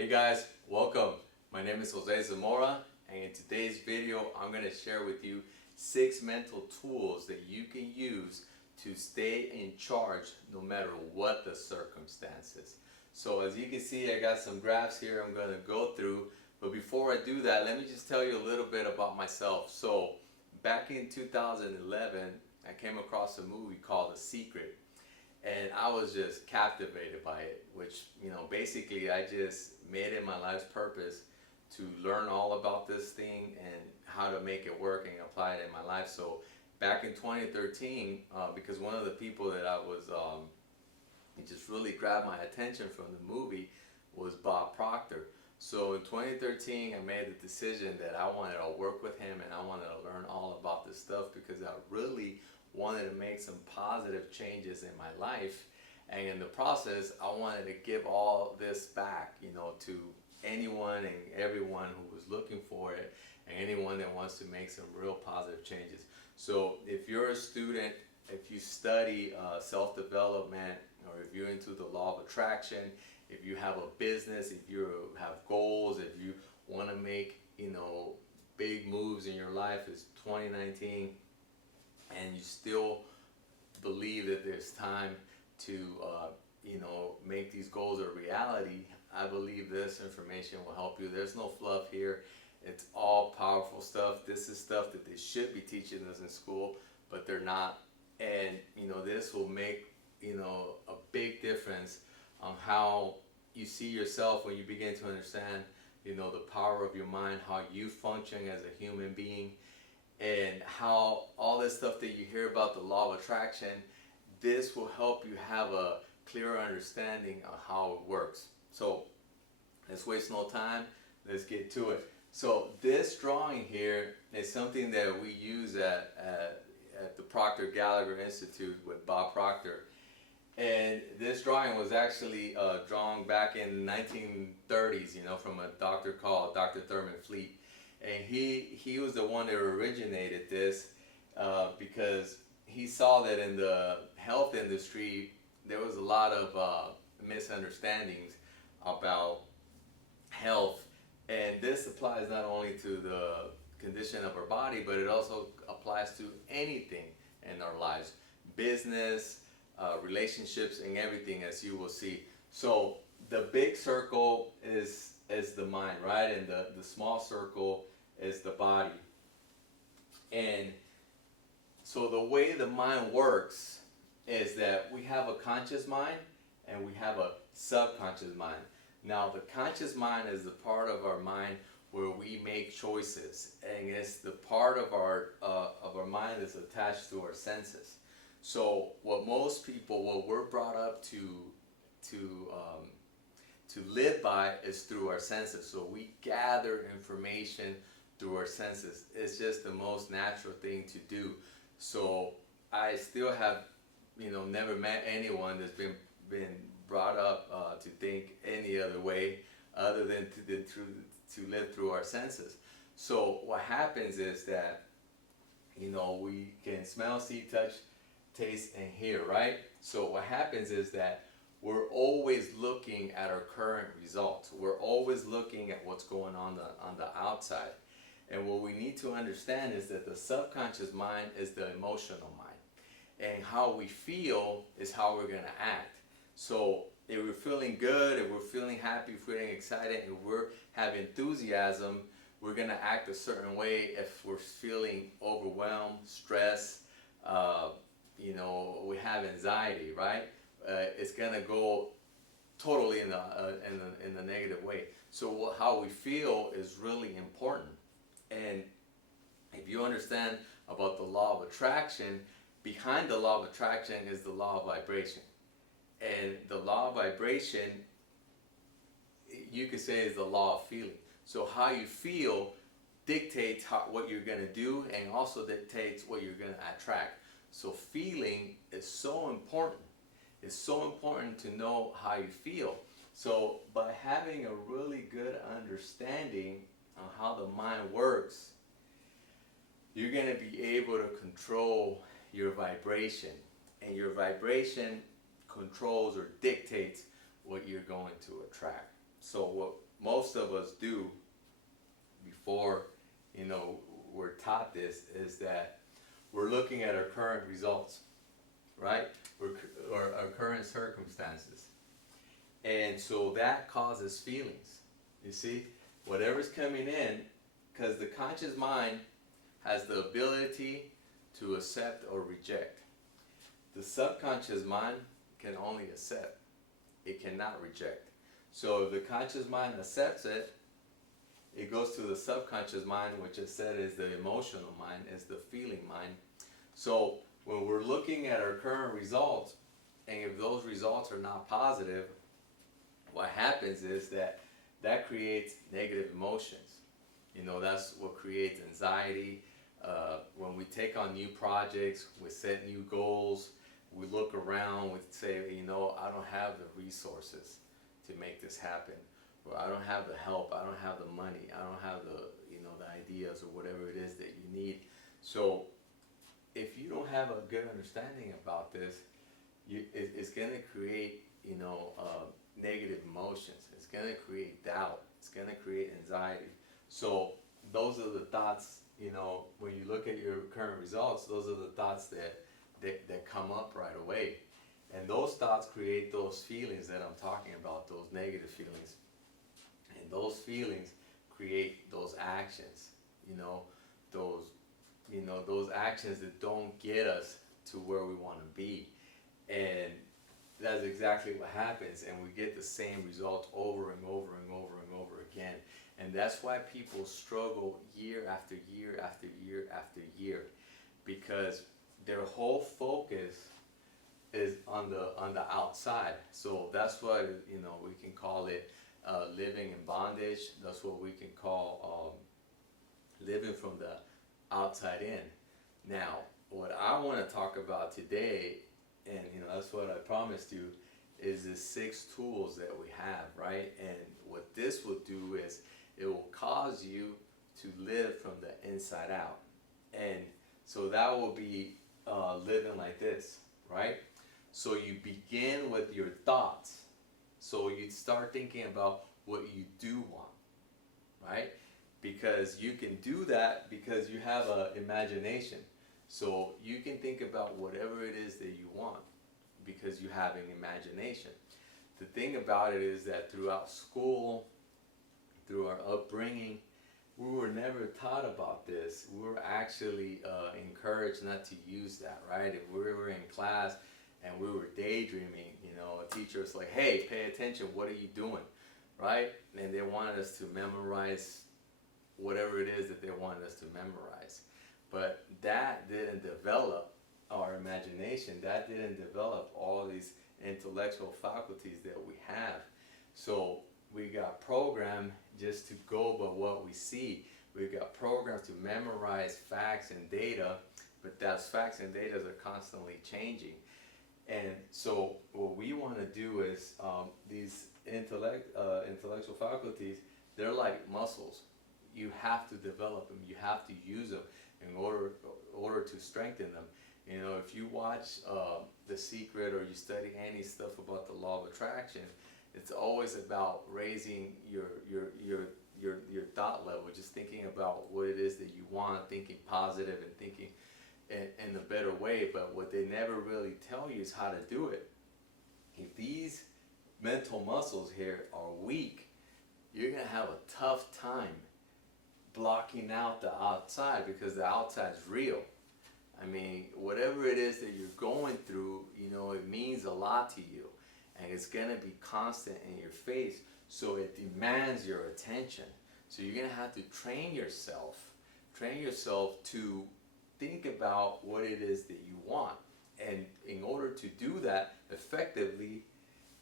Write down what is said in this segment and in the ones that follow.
Hey guys, welcome. My name is Jose Zamora, and in today's video I'm going to share with you 6 mental tools that you can use to stay in charge no matter what the circumstances. So as you can see, I got some graphs here I'm going to go through, but before I do that, let me just tell you a little bit about myself. So back in 2011, I came across a movie called The Secret. And I was just captivated by it, which, basically I just made it my life's purpose to learn all about this thing and how to make it work and apply it in my life. So back in 2013, because one of the people that I was, it just really grabbed my attention from the movie was Bob Proctor. So in 2013, I made the decision that I wanted to work with him and I wanted to learn all about this stuff because I really wanted to make some positive changes in my life, and in the process I wanted to give all this back, to anyone and everyone who was looking for it and anyone that wants to make some real positive changes. So if you're a student, if you study self-development, or if you're into the law of attraction, if you have a business, if you have goals, if you want to make big moves in your life, it's 2019 and you still believe that there's time to make these goals a reality, I believe this information will help you. There's no fluff here. It's all powerful stuff. This is stuff that they should be teaching us in school, but they're not. And this will make a big difference on how you see yourself when you begin to understand the power of your mind, how you function as a human being, and how all this stuff that you hear about the law of attraction, this will help you have a clearer understanding of how it works. So let's waste no time, let's get to it. So this drawing here is something that we use at the Proctor Gallagher Institute with Bob Proctor. And this drawing was actually drawn back in the 1930s, from a doctor called Dr. Thurman Fleet. And he was the one that originated this because he saw that in the health industry there was a lot of misunderstandings about health, and this applies not only to the condition of our body, but it also applies to anything in our lives, business, relationships, and everything, as you will see. So the big circle is the mind, right? And the small circle is the body. And so the way the mind works is that we have a conscious mind and we have a subconscious mind. Now the conscious mind is the part of our mind where we make choices, and it's the part of our mind that's attached to our senses. So what we're brought up to live by is through our senses. So we gather information through our senses. It's just the most natural thing to do. So I still have, never met anyone that's been brought up to think any other way other than to live through our senses. So what happens is that, we can smell, see, touch, taste, and hear, right? So what happens is that we're always looking at our current results. We're always looking at what's going on the outside. And what we need to understand is that the subconscious mind is the emotional mind. And how we feel is how we're going to act. So if we're feeling good, if we're feeling happy, feeling excited, and we're having enthusiasm, we're going to act a certain way. If we're feeling overwhelmed, stressed, we have anxiety, right? It's going to go totally in the negative way. So how we feel is really important. And if you understand about the law of attraction, behind the law of attraction is the law of vibration. And the law of vibration, you could say, is the law of feeling. So how you feel dictates what you're going to do, and also dictates what you're going to attract. So feeling is so important. It's so important to know how you feel. So by having a really good understanding on how the mind works, you're going to be able to control your vibration. And your vibration controls or dictates what you're going to attract. So most of us do before, you know, we're taught this, is that we're looking at our current results, right? Or our current circumstances. And so that causes feelings. You see, whatever's coming in, because the conscious mind has the ability to accept or reject. The subconscious mind can only accept. It cannot reject. So if the conscious mind accepts it, it goes to the subconscious mind, which I said is the emotional mind, is the feeling mind. So when we're looking at our current results, and if those results are not positive, what happens is that creates negative emotions. You know, that's what creates anxiety. When we take on new projects, we set new goals, we look around, we say, you know, I don't have the resources to make this happen. Or I don't have the help, I don't have the money, I don't have the, you know, the ideas or whatever it is that you need. So if you don't have a good understanding about this, it's going to create, you know, negative emotions. It's going to create doubt. It's going to create anxiety. So those are the thoughts, you know, when you look at your current results, those are the thoughts that come up right away. And those thoughts create those feelings that I'm talking about, those negative feelings. And those feelings create those actions, those actions that don't get us to where we want to be. And that's exactly what happens, and we get the same result over and over and over and over again. And that's why people struggle year after year after year after year, because their whole focus is on the outside. So that's why, you know, we can call it living in bondage. That's what we can call living from the outside in. Now, what I want to talk about today, and you know, that's what I promised you, is the 6 tools that we have, right? And what this will do is it will cause you to live from the inside out. And so that will be living like this, right? So you begin with your thoughts. So you start thinking about what you do want, right? Because you can do that because you have an imagination. So you can think about whatever it is that you want because you have an imagination. The thing about it is that throughout school, through our upbringing, we were never taught about this. We were actually encouraged not to use that, right? If we were in class and we were daydreaming, you know, a teacher was like, hey, pay attention, what are you doing, right? And they wanted us to memorize whatever it is that they wanted us to memorize. But that didn't develop our imagination. That didn't develop all these intellectual faculties that we have. So we got programmed just to go by what we see. We got programmed to memorize facts and data, but those facts and data are constantly changing. And so what we want to do is these intellectual faculties, they're like muscles. You have to develop them. You have to use them in order to strengthen them. You know, if you watch The Secret or you study any stuff about the law of attraction, it's always about raising your thought level, just thinking about what it is that you want, thinking positive and thinking in a better way. But what they never really tell you is how to do it. If these mental muscles here are weak, you're going to have a tough time blocking out the outside, because the outside's real. I mean, whatever it is that you're going through, you know, it means a lot to you, and it's going to be constant in your face, so it demands your attention. So you're going to have to train yourself to think about what it is that you want. And in order to do that effectively,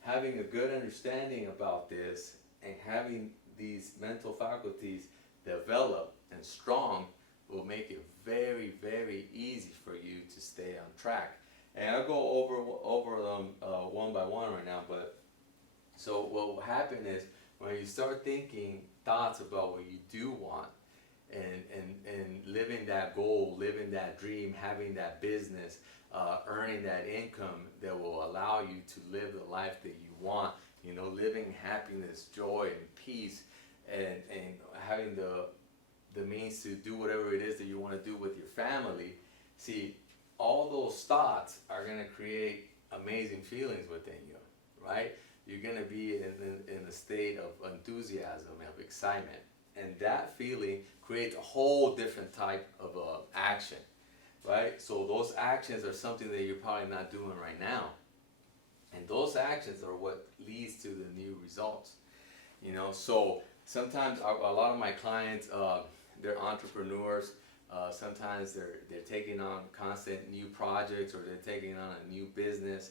having a good understanding about this and having these mental faculties develop and strong will make it very, very easy for you to stay on track. And I'll go over them one by one right now. But so what will happen is when you start thinking thoughts about what you do want and living that goal, living that dream, having that business, earning that income that will allow you to live the life that you want, you know, living happiness, joy, and peace, and having the means to do whatever it is that you want to do with your family. See, all those thoughts are going to create amazing feelings within you, right? You're going to be in a state of enthusiasm, of excitement. And that feeling creates a whole different type of action, right? So those actions are something that you're probably not doing right now. And those actions are what leads to the new results, you know? So sometimes a lot of my clients, they're entrepreneurs. Sometimes they're taking on constant new projects, or they're taking on a new business.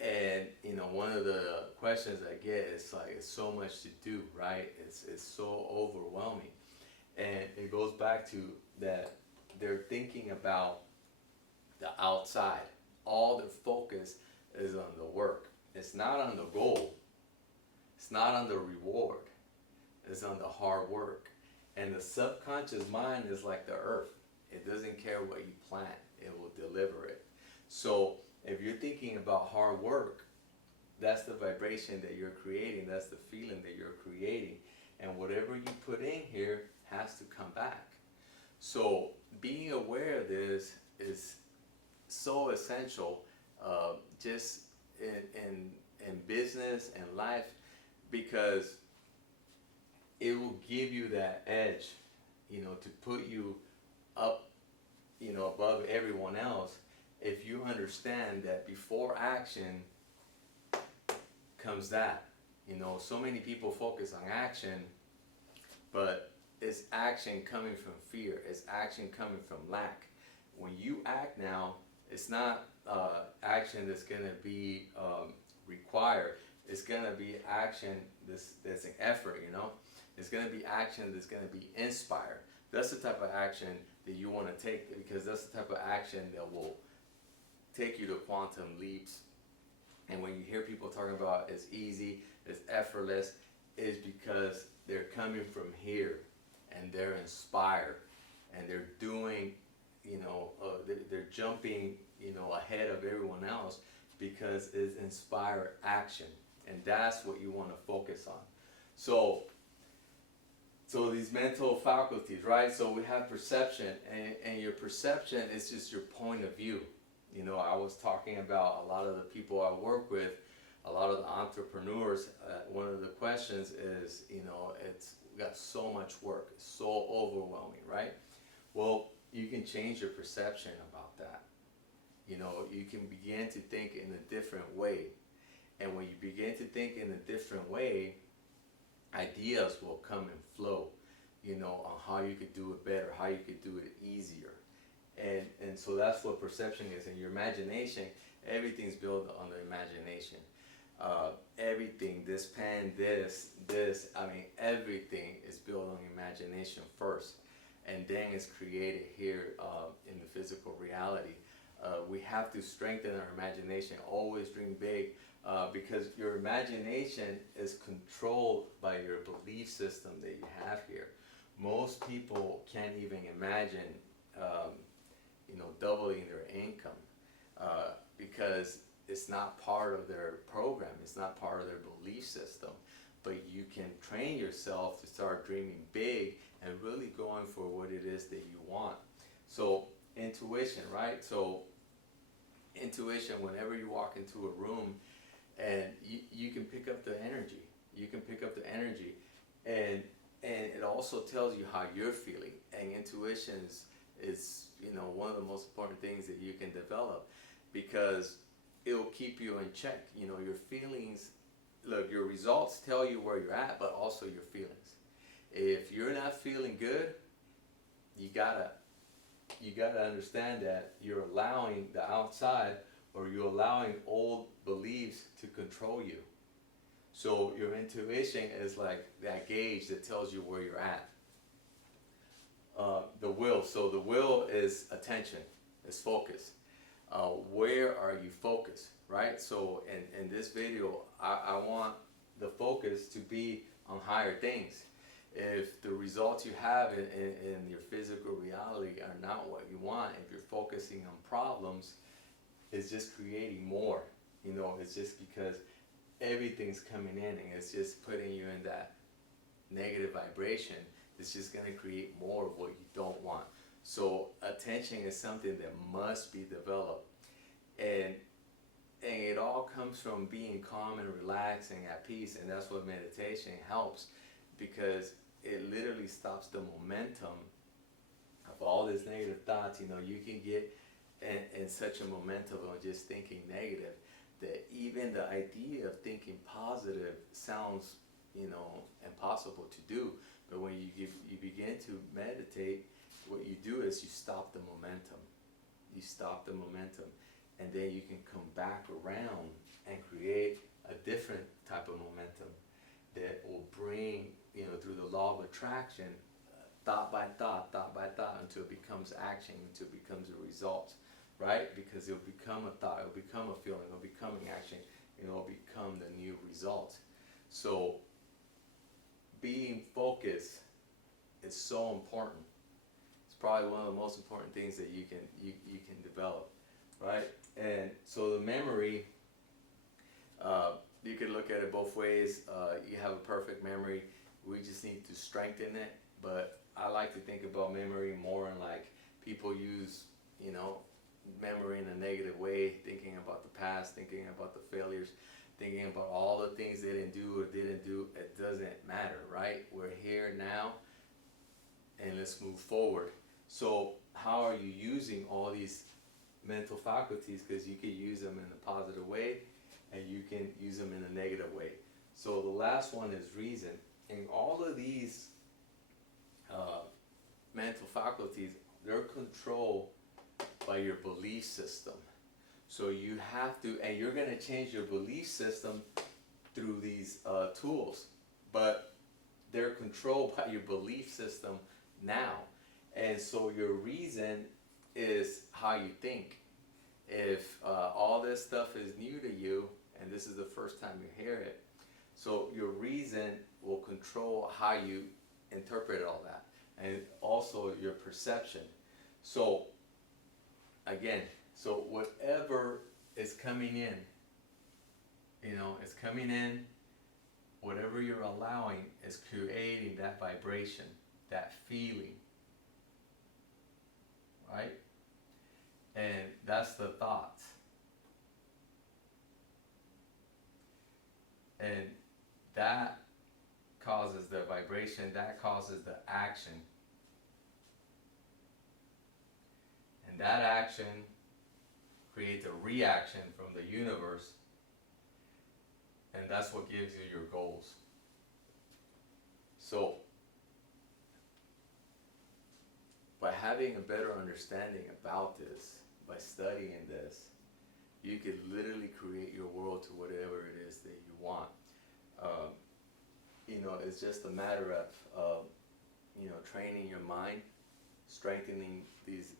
And you know, one of the questions I get is like, it's so much to do, right? It's so overwhelming. And it goes back to that they're thinking about the outside. All their focus is on the work. It's not on the goal. It's not on the reward. It's on the hard work. And the subconscious mind is like the earth. It doesn't care what you plant. It will deliver it. So if you're thinking about hard work, that's the vibration that you're creating. That's the feeling that you're creating. And whatever you put in here has to come back. So being aware of this is so essential, just in business and life, because it will give you that edge, you know, to put you up, you know, above everyone else. If you understand that before action comes that, you know, so many people focus on action, but it's action coming from fear. It's action coming from lack. When you act now, it's not action that's going to be required. It's going to be action that's an effort, you know. It's going to be action that's going to be inspired. That's the type of action that you want to take, because that's the type of action that will take you to quantum leaps. And when you hear people talking about it's easy, it's effortless, it's because they're coming from here and they're inspired and they're doing, you know, they're jumping, you know, ahead of everyone else because it's inspired action. And that's what you want to focus on. So these mental faculties, right? So we have perception, and your perception is just your point of view. You know, I was talking about a lot of the people I work with, a lot of the entrepreneurs. One of the questions is, you know, it's got so much work, it's so overwhelming, right? Well, you can change your perception about that. You know, you can begin to think in a different way. And when you begin to think in a different way, ideas will come and flow, you know, on how you could do it better, how you could do it easier. And so that's what perception is. And your imagination, everything's built on the imagination. Everything, this pen, this, I mean, everything is built on imagination first. And then it's created here in the physical reality. We have to strengthen our imagination, always dream big, because your imagination is controlled by your belief system that you have here. Most people can't even imagine, you know, doubling their income because it's not part of their program. It's not part of their belief system. But you can train yourself to start dreaming big and really going for what it is that you want. So intuition, right? So intuition, whenever you walk into a room and you can pick up the energy. You can pick up the energy, and it also tells you how you're feeling. And intuition is, you know, one of the most important things that you can develop, because it will keep you in check. You know, your feelings, look, your results tell you where you're at, but also your feelings. If you're not feeling good, you gotta understand that you're allowing the outside, or you're allowing old beliefs to control you. So your intuition is like that gauge that tells you where you're at. The will. So the will is attention, is focus. Where are you focused, right? So in this video, I want the focus to be on higher things. If the results you have in your physical reality are not what you want, if you're focusing on problems, it's just creating more. You know, it's just because everything's coming in and it's just putting you in that negative vibration, it's just going to create more of what you don't want. So attention is something that must be developed, and it all comes from being calm and relaxed and at peace, and that's what meditation helps, because it literally stops the momentum of all these negative thoughts. You know, you can get in such a momentum of just thinking negative that even the idea of thinking positive sounds, you know, impossible to do. But when you begin to meditate, what you do is you stop the momentum. You stop the momentum, and then you can come back around and create a different type of momentum that will bring, you know, through the law of attraction, thought by thought, until it becomes action, until it becomes a result, right? Because it'll become a thought, it'll become a feeling, it'll become an action, and it'll become the new result. So being focused is so important. It's probably one of the most important things that you can develop, right? And so the memory, you can look at it both ways. You have a perfect memory. We just need to strengthen it. But I like to think about memory more in like people use, you know, memory in a negative way, thinking about the past, thinking about the failures, thinking about all the things they didn't do or didn't do. It doesn't matter, right? We're here now, and let's move forward. So how are you using all these mental faculties? Because you can use them in a positive way, and you can use them in a negative way. So the last one is reason. And all of these mental faculties, they're controlled by your belief system. So you have to, and you're going to change your belief system through these tools, but they're controlled by your belief system now. And so your reason is how you think. If all this stuff is new to you, and this is the first time you hear it, so your reason will control how you interpret all that, and also your perception. So again, so whatever is coming in, you know, it's coming in, whatever you're allowing is creating that vibration, that feeling, right? And that's the thought. And that causes the vibration, that causes the action. And that action creates a reaction from the universe, and that's what gives you your goals. So, by having a better understanding about this, by studying this, you could literally create your world to whatever it is that you want. You know, it's just a matter of you know, training your mind, strengthening these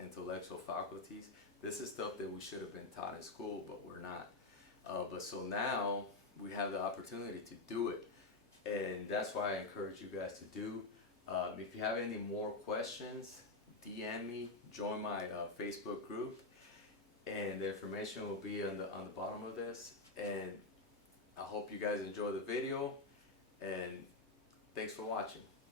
intellectual faculties. This is stuff that we should have been taught in school, but we're not. But so now we have the opportunity to do it, and that's why I encourage you guys to do. If you have any more questions, DM me, join my Facebook group, and the information will be on the bottom of this. And I hope you guys enjoy the video, and thanks for watching.